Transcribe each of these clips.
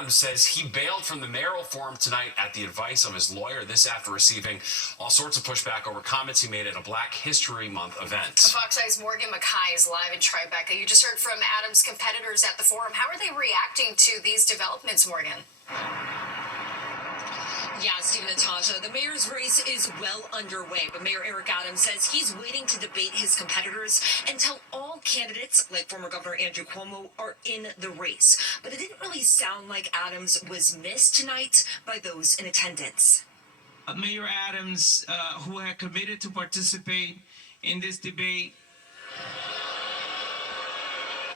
Adams says he bailed from the mayoral forum tonight at the advice of his lawyer. This after receiving all sorts of pushback over comments he made at a Black History Month event. Fox 5's Morgan Mackay is live in Tribeca. You just heard from Adams' competitors at the forum. How are they reacting to these developments, Morgan? Yeah, Steve and Natasha, the mayor's race is well underway, but Mayor Eric Adams says he's waiting to debate his competitors until all candidates, like former Governor Andrew Cuomo, are in the race. But it didn't really sound like Adams was missed tonight by those in attendance. Mayor Adams, who had committed to participate in this debate.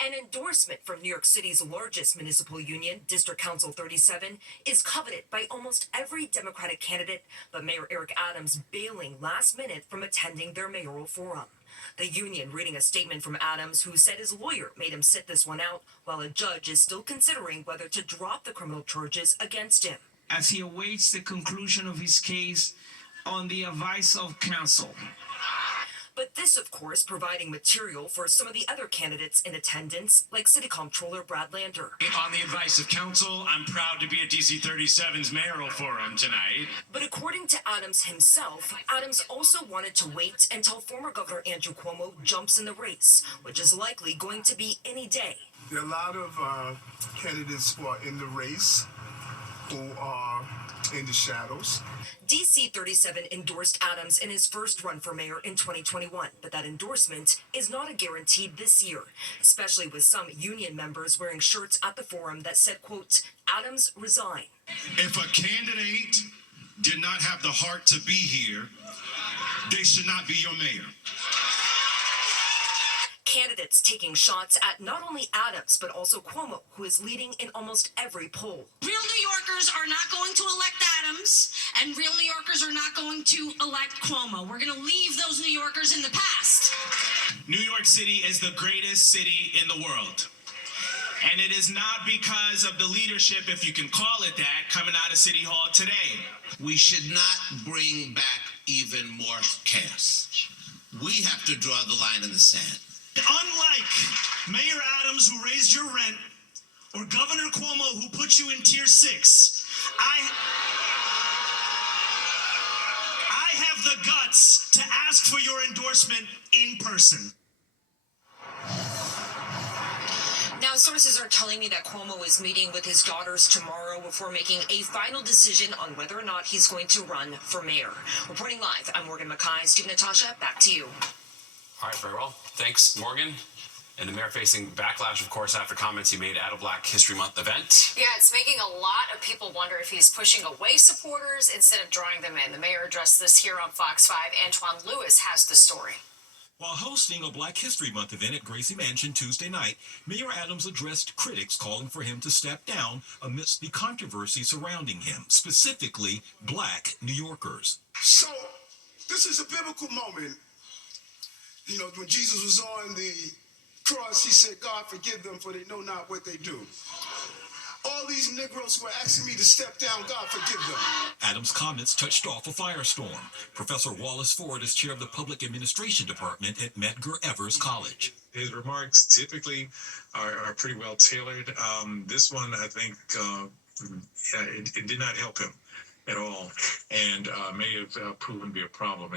An endorsement from New York City's largest municipal union, District Council 37, is coveted by almost every Democratic candidate, but Mayor Eric Adams bailing last minute from attending their mayoral forum. The union reading a statement from Adams, who said his lawyer made him sit this one out, while a judge is still considering whether to drop the criminal charges against him. As he awaits the conclusion of his case on the advice of counsel. But this, of course, providing material for some of the other candidates in attendance, like City Comptroller Brad Lander. On the advice of counsel, I'm proud to be at DC 37's mayoral forum tonight. But according to Adams himself, Adams also wanted to wait until former Governor Andrew Cuomo jumps in the race, which is likely going to be any day. There are a lot of candidates who are in the race who are in the shadows. DC 37 endorsed Adams in his first run for mayor in 2021, but that endorsement is not a guarantee this year, especially with some union members wearing shirts at the forum that said, quote, Adams resign. If a candidate did not have the heart to be here, they should not be your mayor. Candidates taking shots at not only Adams, but also Cuomo, who is leading in almost every poll. Real New Yorkers are not going to elect Adams, and real New Yorkers are not going to elect Cuomo. We're going to leave those New Yorkers in the past. New York City is the greatest city in the world. And it is not because of the leadership, if you can call it that, coming out of City Hall today. We should not bring back even more chaos. We have to draw the line in the sand. Unlike Mayor Adams, who raised your rent, or Governor Cuomo, who put you in Tier 6, I have the guts to ask for your endorsement in person. Now, sources are telling me that Cuomo is meeting with his daughters tomorrow before making a final decision on whether or not he's going to run for mayor. Reporting live, I'm Morgan Mackay. Steve Natasha, back to you. All right, very well. Thanks, Morgan. And the mayor facing backlash, of course, after comments he made at a Black History Month event. Yeah, it's making a lot of people wonder if he's pushing away supporters instead of drawing them in. The mayor addressed this here on Fox 5. Antoine Lewis has the story. While hosting a Black History Month event at Gracie Mansion Tuesday night, Mayor Adams addressed critics calling for him to step down amidst the controversy surrounding him, specifically Black New Yorkers. So, this is a biblical moment. You know, when Jesus was on the cross, he said, God, forgive them, for they know not what they do. All these Negroes who are asking me to step down, God, forgive them. Adams' comments touched off a firestorm. Professor Wallace Ford is chair of the Public Administration Department at Medgar Evers College. His remarks typically are pretty well tailored. This one, I think, it did not help him at all, and may have proven to be a problem.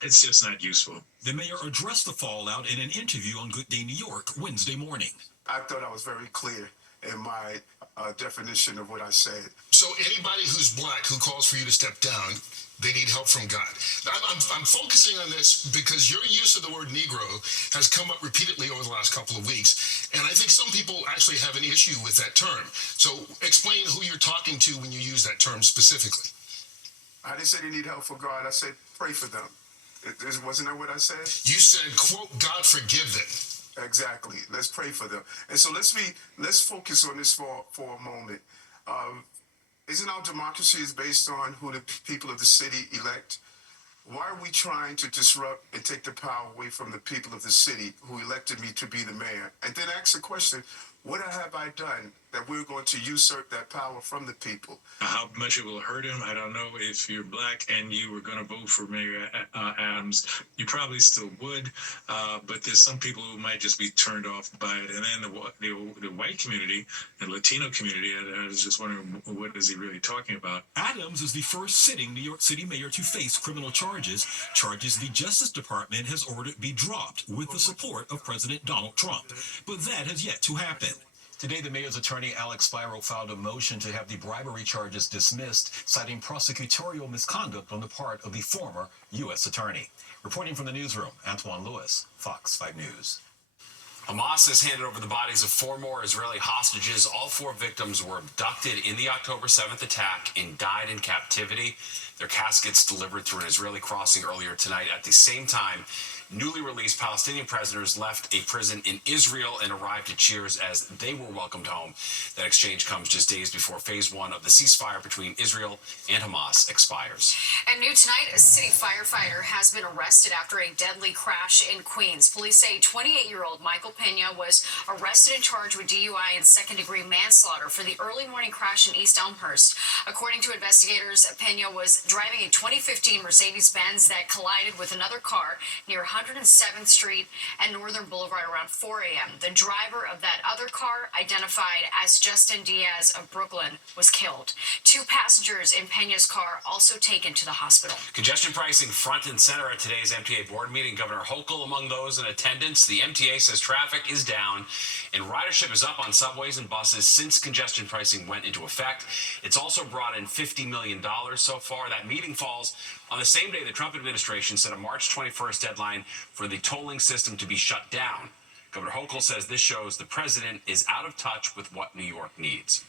It's just not useful. The mayor addressed the fallout in an interview on Good Day New York Wednesday morning. I thought I was very clear in my definition of what I said. So anybody who's Black who calls for you to step down, they need help from God. I'm focusing on this because your use of the word Negro has come up repeatedly over the last couple of weeks, and I think some people actually have an issue with that term. So explain who you're talking to when you use that term specifically. I didn't say they need help from God. I said pray for them. Wasn't that what I said? You said, quote, God forgive them. Exactly. Let's pray for them. And so let's focus on this for a moment. Isn't our democracy is based on who the people of the city elect? Why are we trying to disrupt and take the power away from the people of the city who elected me to be the mayor? And then ask the question, What have I done that we're going to usurp that power from the people? How much it will hurt him, I don't know. If you're black and you were going to vote for Mayor Adams, you probably still would. But there's some people who might just be turned off by it. And then the white community and Latino community, I was just wondering, what is he really talking about? Adams is the first sitting New York City mayor to face criminal charges the Justice Department has ordered be dropped with the support of President Donald Trump. But that has yet to happen. Today, the mayor's attorney, Alex Spiro, filed a motion to have the bribery charges dismissed, citing prosecutorial misconduct on the part of the former U.S. attorney. Reporting from the newsroom, Antoine Lewis, Fox 5 News. Hamas has handed over the bodies of 4 more Israeli hostages. All 4 victims were abducted in the October 7th attack and died in captivity. Their caskets delivered through an Israeli crossing earlier tonight. At the same time, newly released Palestinian prisoners left a prison in Israel and arrived to cheers as they were welcomed home. That exchange comes just days before phase 1 of the ceasefire between Israel and Hamas expires. And new tonight, a city firefighter has been arrested after a deadly crash in Queens. Police say 28-year-old Michael Pena was arrested and charged with DUI and second-degree manslaughter for the early morning crash in East Elmhurst. According to investigators, Pena was driving a 2015 Mercedes-Benz that collided with another car near 107th Street and Northern Boulevard around 4 a.m. The driver of that other car, identified as Justin Diaz of Brooklyn, was killed. 2 passengers in Pena's car also taken to the hospital. Congestion pricing front and center at today's MTA board meeting. Governor Hochul among those in attendance. The MTA says traffic is down and ridership is up on subways and buses since congestion pricing went into effect. It's also brought in $50 million so far. That meeting falls on the same day the Trump administration set a March 21st deadline for the tolling system to be shut down. Governor Hochul says this shows the president is out of touch with what New York needs.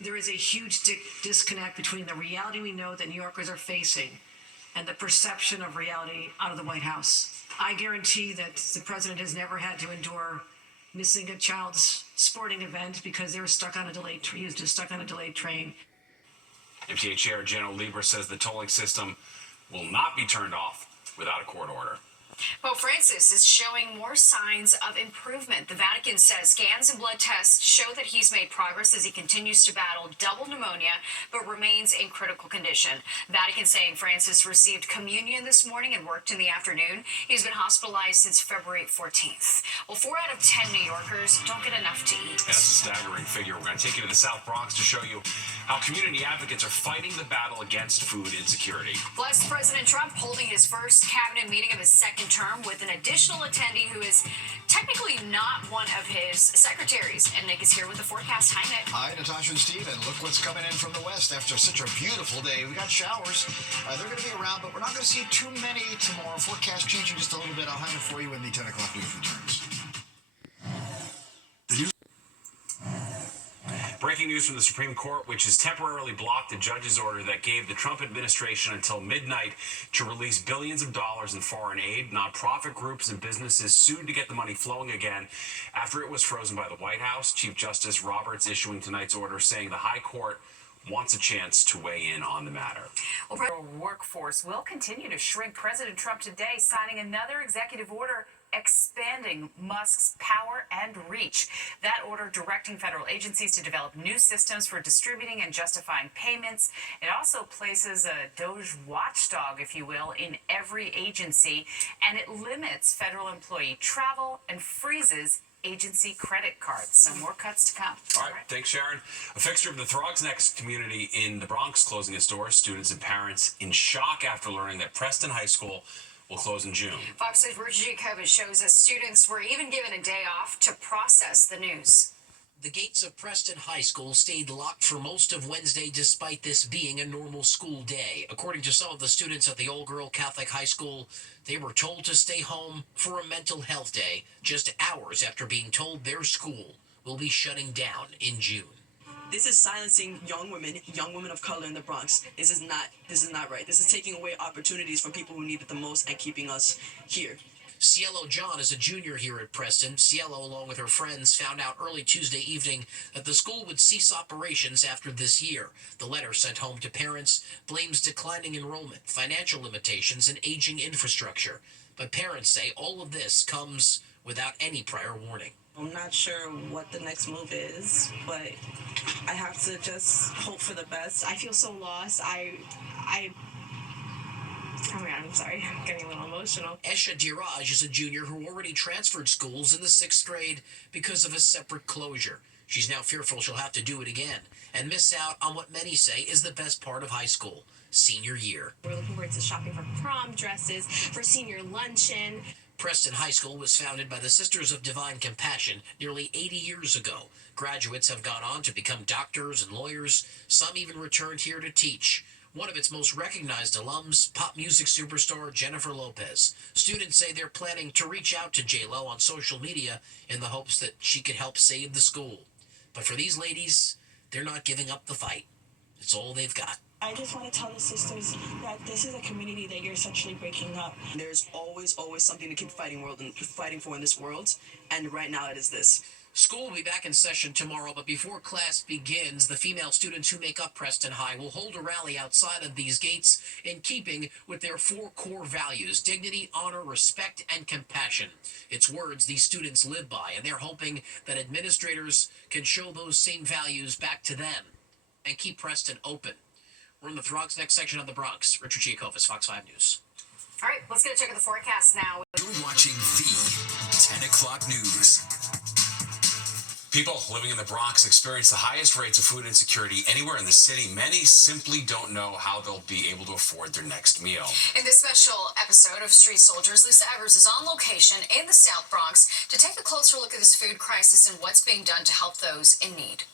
There is a huge disconnect between the reality we know that New Yorkers are facing and the perception of reality out of the White House. I guarantee that the president has never had to endure missing a child's sporting event because they were stuck on a delayed train. He was just stuck on a delayed train. MTA Chair General Lieber says the tolling system will not be turned off without a court order. Pope Francis is showing more signs of improvement. The Vatican says scans and blood tests show that he's made progress as he continues to battle double pneumonia, but remains in critical condition. Vatican saying Francis received communion this morning and worked in the afternoon. He's been hospitalized since February 14th. Well, 4 out of 10 New Yorkers don't get enough to eat. That's a staggering figure. We're going to take you to the South Bronx to show you how community advocates are fighting the battle against food insecurity. Plus, President Trump holding his first cabinet meeting of his second term with an additional attendee who is technically not one of his secretaries. And Nick is here with the forecast. Hi, Nick. Hi, Natasha and Steven. Look what's coming in from the west after such a beautiful day. We got showers. They're going to be around, but we're not going to see too many tomorrow. Forecast changing just a little bit. I'll have it for you when the 10 o'clock news returns. Breaking news from the Supreme Court, which has temporarily blocked a judge's order that gave the Trump administration until midnight to release billions of dollars in foreign aid. Nonprofit groups and businesses sued to get the money flowing again after it was frozen by the White House. Chief Justice Roberts issuing tonight's order saying the High Court wants a chance to weigh in on the matter. Well, the workforce will continue to shrink. President Trump today signing another executive order expanding Musk's power and reach. That order directing federal agencies to develop new systems for distributing and justifying payments. It also places a DOJ watchdog, if you will, in every agency, and it limits federal employee travel and freezes agency credit cards. Some more cuts to come. All right. Thanks, Sharon. A fixture of the Throgs Next community in the Bronx closing its doors. Students and parents in shock after learning that Preston High School will close in June. Fox 6 Richard Jacobus shows us students were even given a day off to process the news. The gates of Preston High School stayed locked for most of Wednesday despite this being a normal school day. According to some of the students at the all-girl Catholic high school, they were told to stay home for a mental health day just hours after being told their school will be shutting down in June. This is silencing young women of color in the Bronx. This is not right. This is taking away opportunities from people who need it the most and keeping us here. Cielo John is a junior here at Preston. Cielo, along with her friends, found out early Tuesday evening that the school would cease operations after this year. The letter sent home to parents blames declining enrollment, financial limitations, and aging infrastructure. But parents say all of this comes without any prior warning. I'm not sure what the next move is, but I have to just hope for the best. I feel so lost. Oh my god, I'm sorry. I'm getting a little emotional. Esha Diraj is a junior who already transferred schools in the 6th grade because of a separate closure. She's now fearful she'll have to do it again and miss out on what many say is the best part of high school, senior year. We're looking forward to shopping for prom dresses, for senior luncheon. Preston High School was founded by the Sisters of Divine Compassion nearly 80 years ago. Graduates have gone on to become doctors and lawyers. Some even returned here to teach. One of its most recognized alums, pop music superstar Jennifer Lopez. Students say they're planning to reach out to J-Lo on social media in the hopes that she could help save the school. But for these ladies, they're not giving up the fight. It's all they've got. I just want to tell the sisters that this is a community that you're essentially breaking up. There's always something to keep fighting for in this world, and right now it is this. School will be back in session tomorrow, but before class begins, the female students who make up Preston High will hold a rally outside of these gates in keeping with their 4 core values: dignity, honor, respect, and compassion. It's words these students live by, and they're hoping that administrators can show those same values back to them and keep Preston open. We're in the Throgs next section of the Bronx. Richard Giacofis, Fox 5 News. All right, let's get a check of the forecast now. You're watching the 10 o'clock news. People living in the Bronx experience the highest rates of food insecurity anywhere in the city. Many simply don't know how they'll be able to afford their next meal. In this special episode of Street Soldiers, Lisa Evers is on location in the South Bronx to take a closer look at this food crisis and what's being done to help those in need.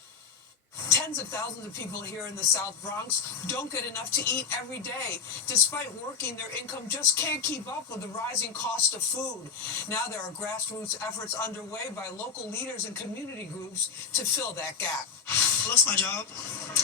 Tens of thousands of people here in the South Bronx don't get enough to eat every day. Despite working, their income just can't keep up with the rising cost of food. Now there are grassroots efforts underway by local leaders and community groups to fill that gap. I lost my job,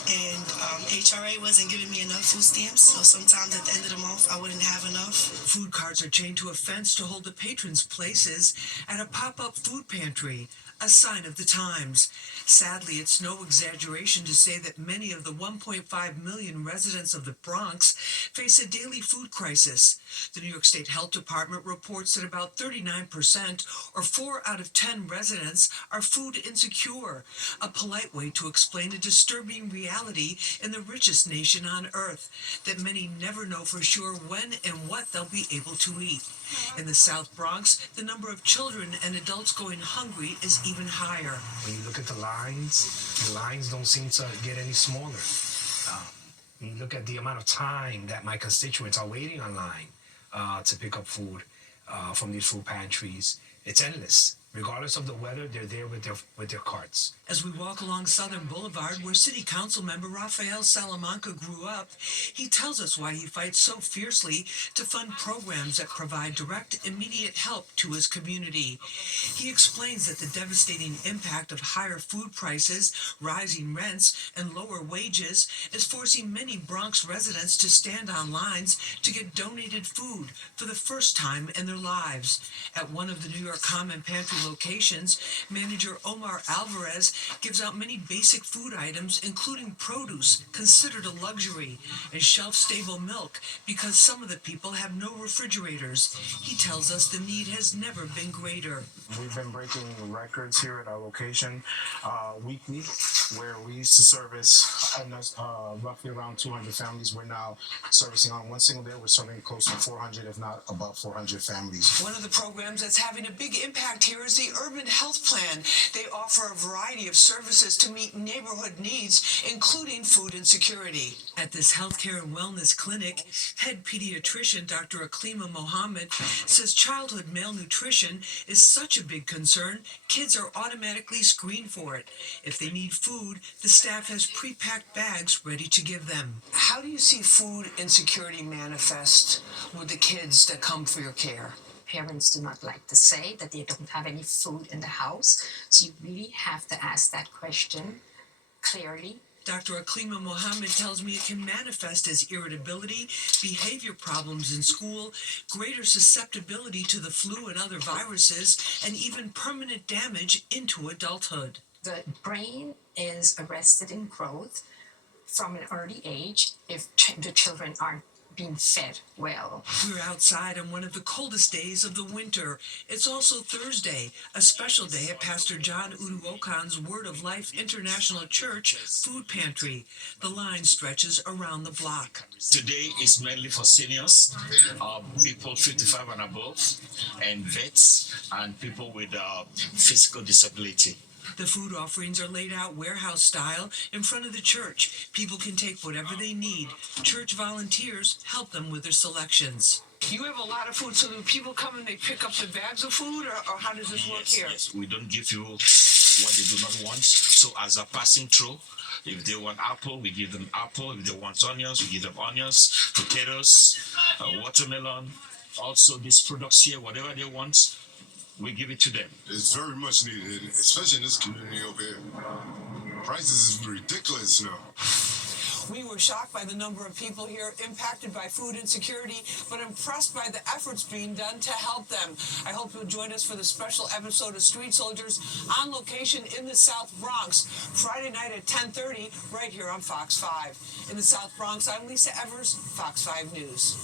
and HRA wasn't giving me enough food stamps, so sometimes at the end of the month I wouldn't have enough. Food carts are chained to a fence to hold the patrons' places at a pop-up food pantry, a sign of the times. Sadly, it's no exaggeration to say that many of the 1.5 million residents of the Bronx face a daily food crisis. The New York State Health Department reports that about 39%, or 4 out of 10 residents, are food insecure, a polite way to explain a disturbing reality in the richest nation on earth, that many never know for sure when and what they'll be able to eat. In the South Bronx, the number of children and adults going hungry is even higher. When you look at the lines don't seem to get any smaller. When you look at the amount of time that my constituents are waiting online to pick up food from these food pantries, it's endless. Regardless of the weather, they're there with their carts. As we walk along Southern Boulevard, where City Council member Rafael Salamanca grew up, he tells us why he fights so fiercely to fund programs that provide direct, immediate help to his community. He explains that the devastating impact of higher food prices, rising rents, and lower wages is forcing many Bronx residents to stand on lines to get donated food for the first time in their lives. At one of the New York Common Pantry locations, manager Omar Alvarez gives out many basic food items, including produce, considered a luxury, and shelf-stable milk, because some of the people have no refrigerators. He tells us the need has never been greater. We've been breaking records here at our location weekly, where we used to service roughly around 200 families. We're now servicing on one single day, we're serving close to 400, if not above 400 families. One of the programs that's having a big impact here is the Urban Health Plan. They offer a variety of services to meet neighborhood needs, including food insecurity. At this healthcare and wellness clinic, head pediatrician Dr. Aklima Mohammed says childhood malnutrition is such a big concern, kids are automatically screened for it. If they need food, the staff has pre-packed bags ready to give them. How do you see food insecurity manifest with the kids that come for your care? Parents do not like to say that they don't have any food in the house, so you really have to ask that question clearly. Dr. Aklima Mohammed tells me it can manifest as irritability, behavior problems in school, greater susceptibility to the flu and other viruses, and even permanent damage into adulthood. The brain is arrested in growth from an early age if the children aren't being fed well. We're outside on one of the coldest days of the winter. It's also Thursday, a special day at Pastor John Uduokan's Word of Life International Church food pantry. The line stretches around the block. Today is mainly for seniors, people 55 and above, and vets, and people with physical disability. The food offerings are laid out warehouse style in front of the church. People can take whatever they need. Church volunteers help them with their selections. You have a lot of food, so do people come and they pick up the bags of food, or how does this work here? Yes, we don't give you what they do not want. So as a passing through, if they want apple, we give them apple. If they want onions, we give them onions, potatoes, watermelon. Also these products here, whatever they want, we give it to them. It's very much needed, especially in this community over here. Prices is ridiculous now. We were shocked by the number of people here impacted by food insecurity, but impressed by the efforts being done to help them. I hope you'll join us for the special episode of Street Soldiers on location in the South Bronx, Friday night at 10:30, right here on Fox 5. In the South Bronx, I'm Lisa Evers, Fox 5 News.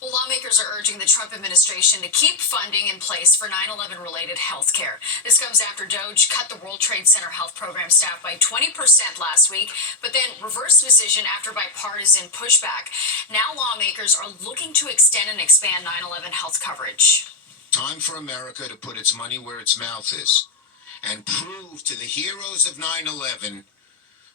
Well, lawmakers are urging the Trump administration to keep funding in place for 9/11 related health care. This comes after DOJ cut the World Trade Center health program staff by 20% last week, but then reversed the decision after bipartisan pushback. Now lawmakers are looking to extend and expand 9/11 health coverage. Time for America to put its money where its mouth is and prove to the heroes of 9/11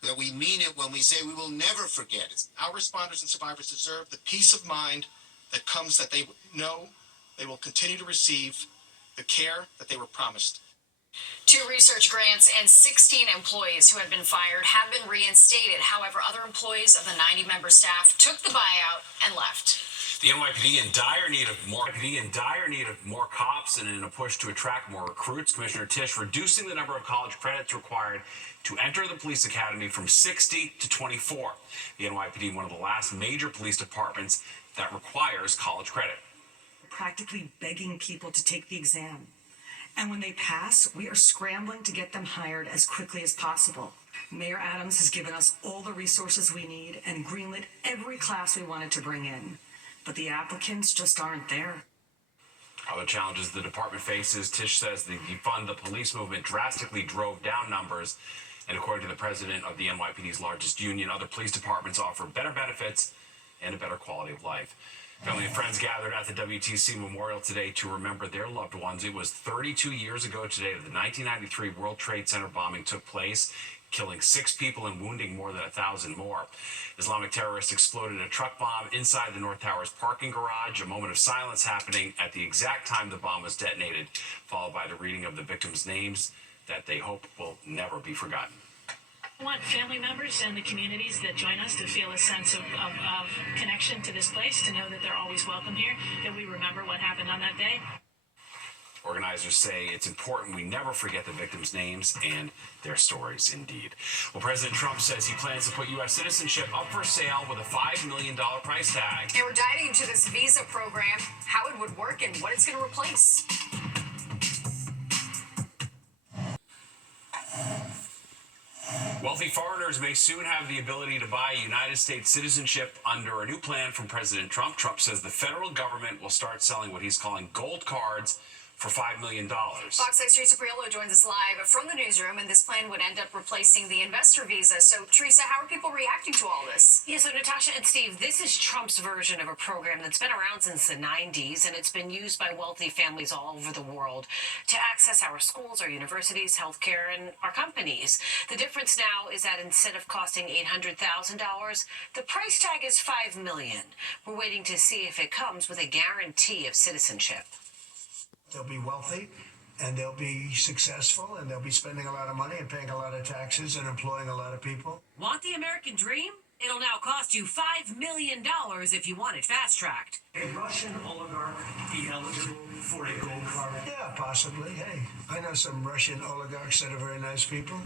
that we mean it when we say we will never forget. Our responders and survivors deserve the peace of mind that comes that they know they will continue to receive the care that they were promised. 2 research grants and 16 employees who had been fired have been reinstated. However, other employees of the 90-member staff took the buyout and left. The NYPD in dire need of more cops, and in a push to attract more recruits, Commissioner Tisch reducing the number of college credits required to enter the police academy from 60 to 24. The NYPD, one of the last major police departments that requires college credit. Practically begging people to take the exam. And when they pass, we are scrambling to get them hired as quickly as possible. Mayor Adams has given us all the resources we need and greenlit every class we wanted to bring in. But the applicants just aren't there. Other challenges the department faces, Tisch says the defund the police movement drastically drove down numbers. And according to the president of the NYPD's largest union, other police departments offer better benefits and a better quality of life. Family and friends gathered at the WTC Memorial today to remember their loved ones. It was 32 years ago today that the 1993 World Trade Center bombing took place, killing 6 people and wounding more than 1,000 more. Islamic terrorists exploded a truck bomb inside the North Tower's parking garage, a moment of silence happening at the exact time the bomb was detonated, followed by the reading of the victims' names that they hope will never be forgotten. I want family members and the communities that join us to feel a sense of connection to this place, to know that they're always welcome here, that we remember what happened on that day. Organizers say it's important we never forget the victims' names and their stories, indeed. Well, President Trump says he plans to put U.S. citizenship up for sale with a $5 million price tag. And we're diving into this visa program, how it would work and what it's going to replace. Wealthy foreigners may soon have the ability to buy United States citizenship under a new plan from President Trump. Trump says the federal government will start selling what he's calling gold cards for $5 million. Fox 6 Teresa Priolo joins us live from the newsroom, and this plan would end up replacing the investor visa. So, Teresa, how are people reacting to all this? Yeah, so Natasha and Steve, this is Trump's version of a program that's been around since the 90s, and it's been used by wealthy families all over the world to access our schools, our universities, healthcare, and our companies. The difference now is that instead of costing $800,000, the price tag is $5 million. We're waiting to see if it comes with a guarantee of citizenship. They'll be wealthy, and they'll be successful, and they'll be spending a lot of money and paying a lot of taxes and employing a lot of people. Want the American dream? It'll now cost you $5 million if you want it fast-tracked. A Russian oligarch be eligible for a gold card? Yeah, possibly. Hey, I know some Russian oligarchs that are very nice people.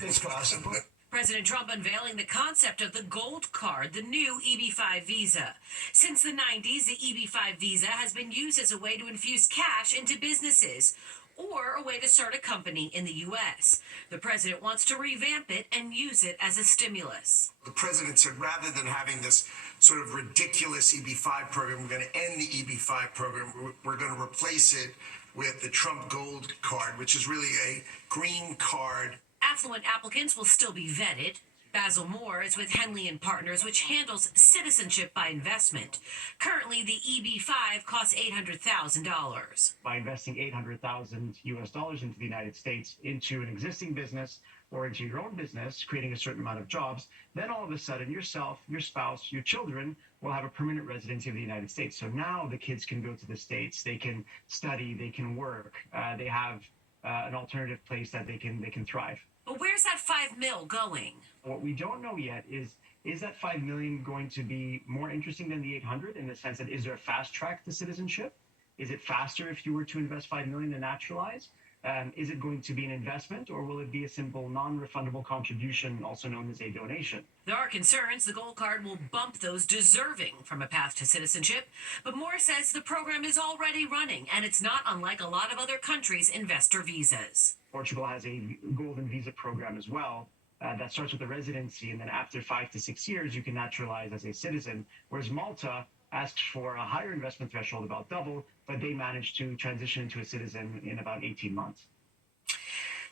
It's possible. President Trump unveiling the concept of the gold card, the new EB-5 visa. Since the 90s, the EB-5 visa has been used as a way to infuse cash into businesses or a way to start a company in the U.S. The president wants to revamp it and use it as a stimulus. The president said rather than having this sort of ridiculous EB-5 program, we're going to end the EB-5 program. We're going to replace it with the Trump Gold Card, which is really a green card. Affluent applicants will still be vetted. Basil Moore is with Henley and Partners, which handles citizenship by investment. Currently, the EB-5 costs $800,000. By investing $800,000 into the United States into an existing business or into your own business, creating a certain amount of jobs, then all of a sudden yourself, your spouse, your children will have a permanent residency of the United States. So now the kids can go to the States, they can study, they can work, they have an alternative place that they can thrive. But where's that $5 million going? What we don't know yet is that $5 million going to be more interesting than the 800 in the sense that is there a fast track to citizenship? Is it faster if you were to invest $5 million to naturalize? Is it going to be an investment, or will it be a simple non-refundable contribution, also known as a donation? There are concerns the Gold Card will bump those deserving from a path to citizenship, but Moore says the program is already running, and it's not unlike a lot of other countries' investor visas. Portugal has a golden visa program as well that starts with a residency, and then after 5 to 6 years, you can naturalize as a citizen, whereas Malta asks for a higher investment threshold, about double, but they managed to transition into a citizen in about 18 months.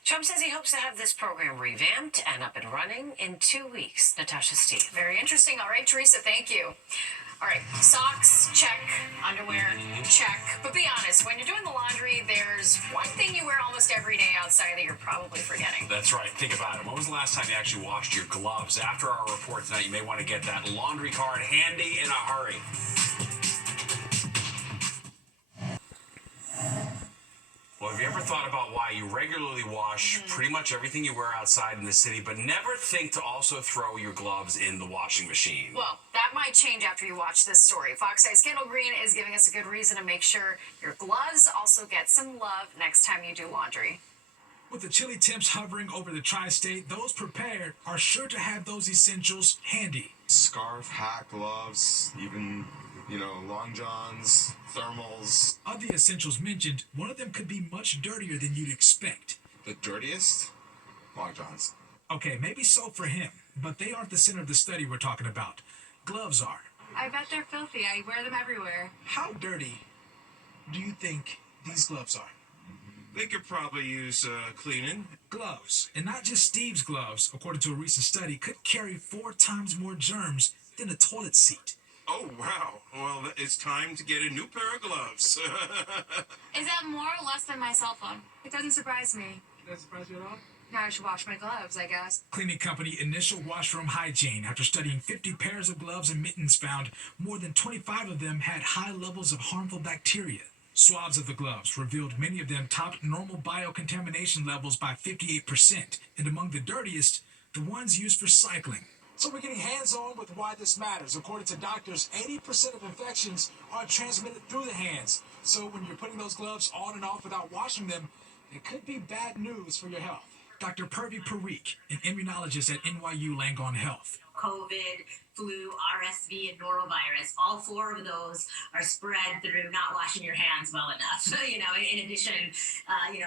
Trump says he hopes to have this program revamped and up and running in 2 weeks. Natasha Steve. Very interesting. All right, Teresa, thank you. All right, socks, check. Underwear, check. But be honest, when you're doing the laundry, there's one thing you wear almost every day outside that you're probably forgetting. That's right. Think about it. When was the last time you actually washed your gloves? After our report tonight, you may want to get that laundry card handy in a hurry. Well, have you ever thought about why you regularly wash pretty much everything you wear outside in the city, but never think to also throw your gloves in the washing machine? Well, that might change after you watch this story. Fox 8's Kendall Green is giving us a good reason to make sure your gloves also get some love next time you do laundry. With the chilly temps hovering over the tri-state, those prepared are sure to have those essentials handy. Scarf, hat, gloves, even, long johns, thermals. Of the essentials mentioned, one of them could be much dirtier than you'd expect. The dirtiest? Long johns. Okay, maybe so for him, but they aren't the center of the study we're talking about. Gloves are. I bet they're filthy. I wear them everywhere. How dirty do you think these gloves are? They could probably use cleaning. Gloves, and not just Steve's gloves, according to a recent study, could carry 4 times more germs than a toilet seat. Oh, wow. Well, it's time to get a new pair of gloves. Is that more or less than my cell phone? It doesn't surprise me. Doesn't surprise you at all? Now I should wash my gloves, I guess. Cleaning company Initial Washroom Hygiene, after studying 50 pairs of gloves and mittens, found more than 25 of them had high levels of harmful bacteria. Swabs of the gloves revealed many of them topped normal biocontamination levels by 58%, and among the dirtiest, the ones used for cycling. So we're getting hands-on with why this matters. According to doctors, 80% of infections are transmitted through the hands. So when you're putting those gloves on and off without washing them, it could be bad news for your health. Dr. Purvi Parikh, an immunologist at NYU Langone Health. COVID, flu, RSV, and norovirus. All 4 of those are spread through not washing your hands well enough. In addition,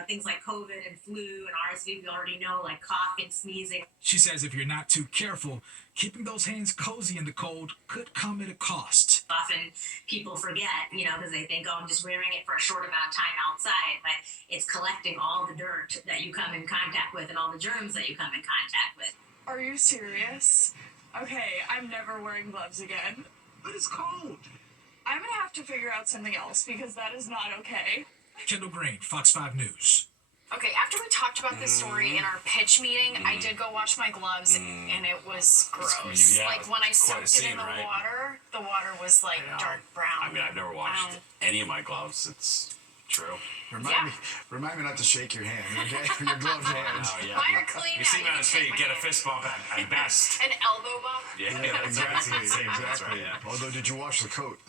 things like COVID and flu and RSV, we already know, like coughing, sneezing. She says if you're not too careful, keeping those hands cozy in the cold could come at a cost. Often people forget, because they think, I'm just wearing it for a short amount of time outside, but it's collecting all the dirt that you come in contact with and all the germs that you come in contact with. Are you serious? Okay, I'm never wearing gloves again. But it's cold. I'm gonna have to figure out something else because that is not okay. Kendall Green, Fox 5 News. Okay, after we talked about this story in our pitch meeting, I did go wash my gloves, and it was gross. Yeah, like when I quite a soaked it in scene, the right? water was like dark brown. I mean, I've never washed any of my gloves. It's true. Remind me not to shake your hand, okay? Your gloved hands. Oh, yeah. Mine are clean You now. see me on the street, take get my a fist bump at best. An elbow bump? Yeah, exactly. That's right, yeah. Although, did you wash the coat?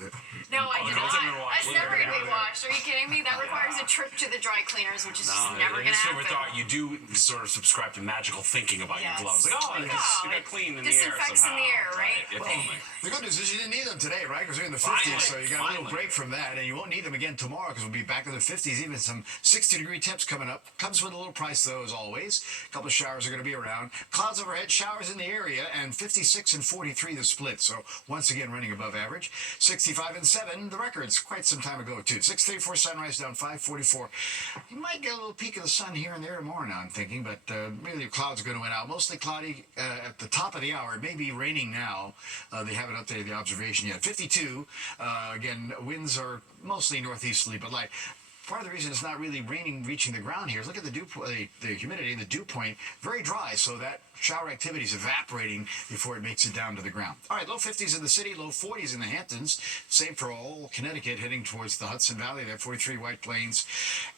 No, I did don't not. take me to wash. That's never going to be washed. Are you kidding me? That requires a trip to the dry cleaners, which is just never going to happen. Thought you do sort of subscribe to magical thinking about your gloves. Like, It got clean in the air disinfects somehow. in the air, right? Yeah, totally. The good news is you didn't need them today, right? Because we're in the 50s, so you got a little break from that, and you won't need them again tomorrow because we'll be back in the the 50s, even some 60-degree temps coming up. Comes with a little price, though, as always. A couple of showers are going to be around. Clouds overhead, showers in the area, and 56 and 43 the split. So once again, running above average. 65 and 7, the records quite some time ago, too. 6:34 sunrise down 5:44. You might get a little peek of the sun here and there tomorrow now, I'm thinking, but really the clouds are going to win out. Mostly cloudy at the top of the hour. It may be raining now. They haven't updated the observation yet. 52. Again, winds are mostly northeasterly, but light. Part of the reason it's not really raining reaching the ground here is look at the humidity and the dew point. Very dry, so that shower activity is evaporating before it makes it down to the ground. All right, low 50s in the city, low 40s in the Hamptons. Same for all Connecticut, heading towards the Hudson Valley there, 43 White Plains.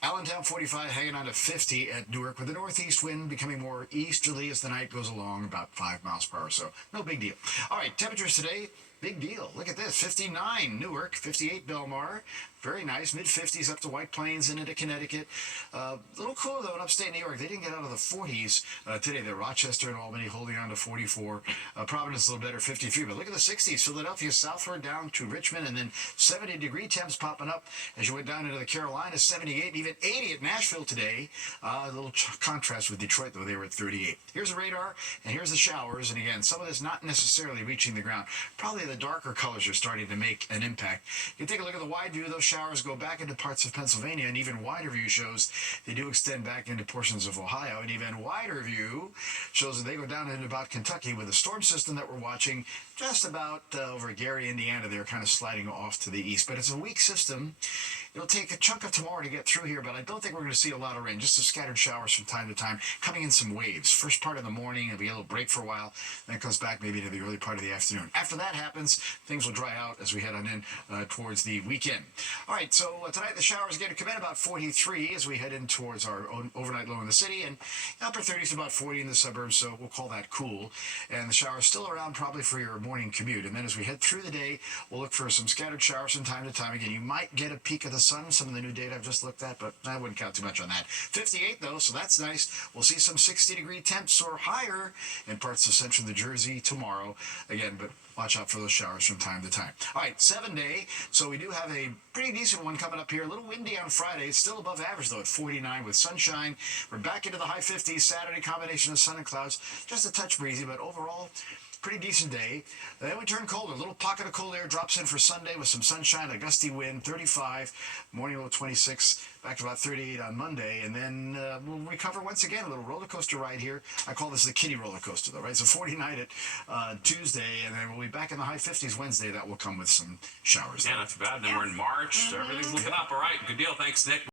Allentown, 45, hanging on to 50 at Newark, with the northeast wind becoming more easterly as the night goes along, about 5 miles per hour, so no big deal. All right, temperatures today. Big deal. Look at this. 59 Newark, 58 Belmar. Very nice. Mid-50s up to White Plains and into Connecticut. A little cooler, though, in upstate New York. They didn't get out of the 40s today. They're Rochester and Albany holding on to 44. Providence a little better, 53. But look at the 60s. Philadelphia southward down to Richmond, and then 70-degree temps popping up as you went down into the Carolinas, 78, even 80 at Nashville today. A little contrast with Detroit, though. They were at 38. Here's the radar, and here's the showers. And again, some of this not necessarily reaching the ground. Probably the darker colors are starting to make an impact. You can take a look at the wide view. Those showers go back into parts of Pennsylvania, and even wider view shows they do extend back into portions of Ohio. And even wider view shows that they go down into about Kentucky, with a storm system that we're watching just about over Gary, Indiana. They're kind of sliding off to the east, but it's a weak system. It'll take a chunk of tomorrow to get through here, but I don't think we're going to see a lot of rain. Just some scattered showers from time to time, coming in some waves. First part of the morning, it'll be a little break for a while, then it comes back maybe to the early part of the afternoon. After that happens, things will dry out as we head on in towards the weekend. All right, so tonight the showers again come in about 43 as we head in towards our overnight low in the city, and upper 30s to about 40 in the suburbs, so we'll call that cool. And the showers still around probably for your morning commute. And then as we head through the day, we'll look for some scattered showers from time to time. Again, you might get a peek of the sun, some of the new data I've just looked at, but I wouldn't count too much on that. 58 though, so that's nice. We'll see some 60-degree temps or higher in parts of central New Jersey tomorrow. Again, but watch out for those showers from time to time. All right, 7-day. So we do have a pretty decent one coming up here. A little windy on Friday. It's still above average, though, at 49 with sunshine. We're back into the high 50s. Saturday, combination of sun and clouds. Just a touch breezy, but overall, pretty decent day. Then we turn colder. A little pocket of cold air drops in for Sunday with some sunshine, a gusty wind, 35. Morning low 26, back to about 38 on Monday. And then we'll recover once again. A little roller coaster ride here. I call this the kiddie roller coaster, though, right? So 49 at Tuesday, and then we'll be back in the high 50s Wednesday. That will come with some showers. Yeah, not too bad. Then we're in March, so everything's looking up. All right, good deal. Thanks, Nick.